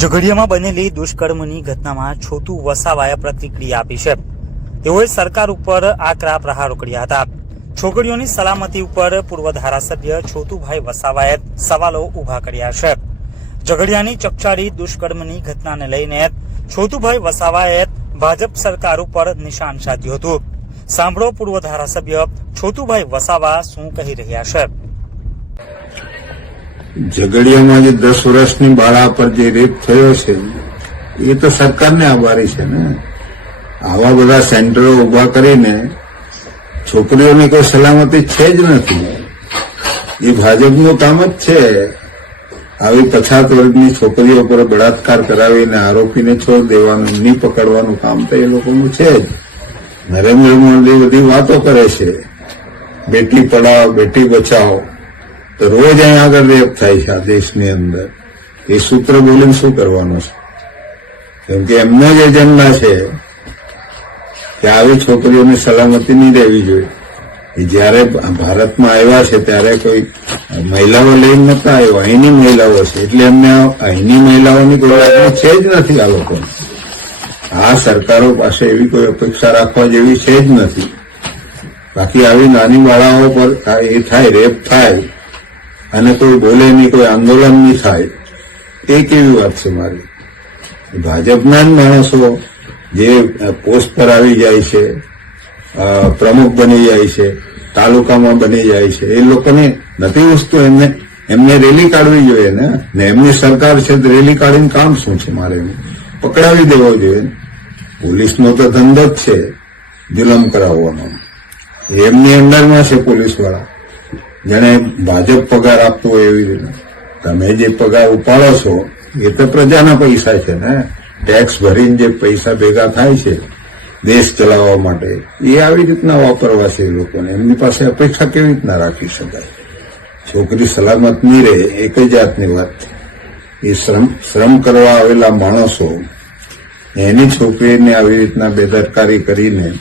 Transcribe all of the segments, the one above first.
ઝઘડિયામાં બનેલી દુષ્કર્મની ઘટનામાં છોટુ વસાવાએ પ્રતિક્રિયા આપી છે. તેઓએ સરકાર ઉપર આકરા પ્રહારો કર્યા હતા. છોકરીઓની સલામતી ઉપર પૂર્વ ધારાસભ્ય છોટુભાઈ વસાવાએ સવાલો ઊભા કર્યા છે. ઝઘડિયાની ચકચારી દુષ્કર્મની ઘટનાને લઈને છોટુભાઈ વસાવાએ ભાજપ સરકાર ઉપર નિશાન સાધ્યું હતું. સાંભળો પૂર્વ ધારાસભ્ય છોટુભાઈ વસાવા શું કહી રહ્યા છે. ઝઘડિયામાં જે દસ વર્ષની બાળા પર જે રેપ થયો છે, એ તો સરકારને આભારી છે ને. આવા બધા સેન્ટરો ઊભા કરીને છોકરીઓની કોઈ સલામતી છે જ નથી. એ ભાજપનું કામ જ છે. આવી પછાત વર્ગની છોકરીઓ પર બળાત્કાર કરાવીને આરોપીને છોડ દેવાનું નહીં પકડવાનું કામ તો એ લોકોનું છે જ. નરેન્દ્ર મોદી બધી વાતો કરે છે. બેટી પઢાઓ, બેટી બચાવો રોજ અહીં આગળ રેપ થાય છે આ દેશની અંદર. એ સૂત્ર બોલીને શું કરવાનું છે? કેમ કે એમનો જ એજન્ડા છે કે આવી છોકરીઓની સલામતી નહીં રહેવી જોઈએ. એ જયારે ભારતમાં આવ્યા છે, ત્યારે કોઈ મહિલાઓ લઈને નતા આવ્યા. અહીંની મહિલાઓ છે. એટલે એમને અહીંની મહિલાઓની કોઈ છે જ નથી આ લોકો. આ સરકારો પાસે એવી કોઈ અપેક્ષા રાખવા જેવી છે જ નથી. બાકી આવી નાની બાળાઓ પર એ થાય, રેપ થાય અને કોઈ બોલે નહીં, કોઈ આંદોલન નહીં થાય, એ કેવી વાત છે મારી? ભાજપના જ માણસો જે પોસ્ટ પર આવી જાય છે પ્રમુખ બની જાય છે, તાલુકામાં બની જાય છે, એ લોકોને નથી વસ્તુ, એમને એમને રેલી કાઢવી જોઈએ ને ને એમની સરકાર છે તો રેલી કાઢીને કામ શું છે મારે પકડાવી દેવો જોઈએ. પોલીસનો તો ધંધો જ છે, જુલમ કરાવવાનો. એમની અંડરમાં છે પોલીસવાળા જેને ભાજપ પગાર આપતો હોય એવી રીતે. તમે જે પગાર ઉપાડો છો, એ તો પ્રજાના પૈસા છે ને. ટેક્સ ભરીને જે પૈસા ભેગા થાય છે, દેશ ચલાવવા માટે, એ આવી રીતના વાપરવા છે લોકોને. એમની પાસે અપેક્ષા કેવી રીતના રાખી શકાય? છોકરી સલામત નહીં રહે, એક જ જાતની વાત એ શ્રમ શ્રમ કરવા આવેલા માણસો, એની છોકરીને આવી રીતના બેદરકારી કરીને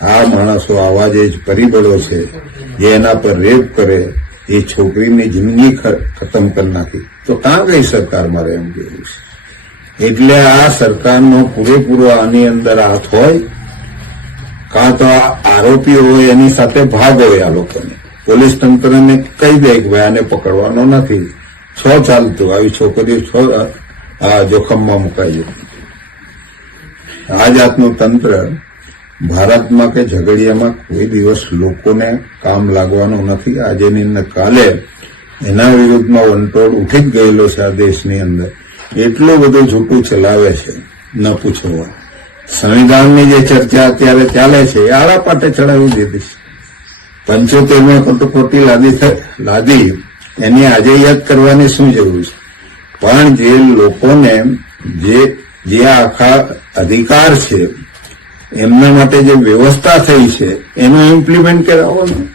આ માણસો આવા જે પરિબળો છે, જે એના પર રેપ કરે, એ છોકરીની જિંદગી ખતમ કરી નાખી. તો કાં કઈ સરકાર મારે એમ કહેવું છે? એટલે આ સરકારનો પૂરેપૂરો આની અંદર હાથ હોય, કાં તો આ આરોપી હોય એની સાથે ભાગ હોય આ લોકોને. પોલીસ તંત્રને કહી દે કે ભાઈ આને પકડવાનો નથી. છો ચાલતું, આવી છોકરીઓ છો જોખમમાં મુકાઈ જતી. આ જાતનું તંત્ર ભારતમાં કે ઝઘડિયામાં કોઈ દિવસ લોકોને કામ લાગવાનું નથી. આજેની અંદર કાલે એના વિરુદ્ધમાં વંટોળ ઉઠી જ ગયેલો છે આ દેશની અંદર. એટલું બધું જૂઠું ચલાવે છે, ન પૂછવા. સંવિધાનની જે ચર્ચા અત્યારે ચાલે છે, એ આળા પાટે ચડાવી દીધી છે. પંચોતેરમાં કટોકટી લાદી લાદી, એની આજે યાદ કરવાની શું જરૂર છે? પણ જે લોકોને, જે જે આખા અધિકાર છે એમના માટે જે વ્યવસ્થા થઈ છે, એનું ઇમ્પ્લિમેન્ટ કરાવો ને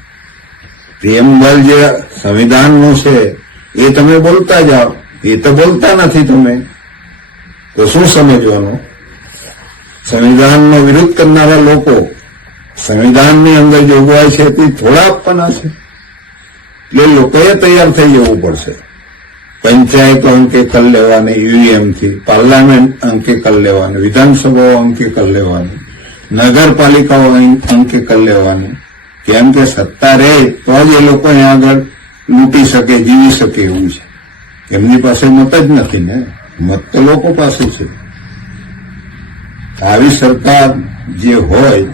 પ્રિયમ્બલ જે સંવિધાનનું છે, એ તમે બોલતા જાઓ. એ તો બોલતા નથી તમે. તો શું સમજવાનું? સંવિધાનનો વિરોધ કરનારા લોકો સંવિધાનની અંદર જોગવાઈ છે તે થોડા આપવાના છે. એટલે લોકોએ તૈયાર થઈ જવું પડશે. પંચાયતો અંકે કર લેવાની ઈવીએમથી, પાર્લામેન્ટ અંકે કર લેવાની, વિધાનસભાઓ અંકે કર લેવાની. નગરપાલિકાઓ અહીં અંકે લેવાની. કેમ કે સત્તા રહે તો જ એ લોકો અહીં આગળ લૂંટી શકે, જીવી શકે એવું છે. એમની પાસે મત જ નથી ને. મત તો લોકો પાસે છે. આવી સરકાર જે હોય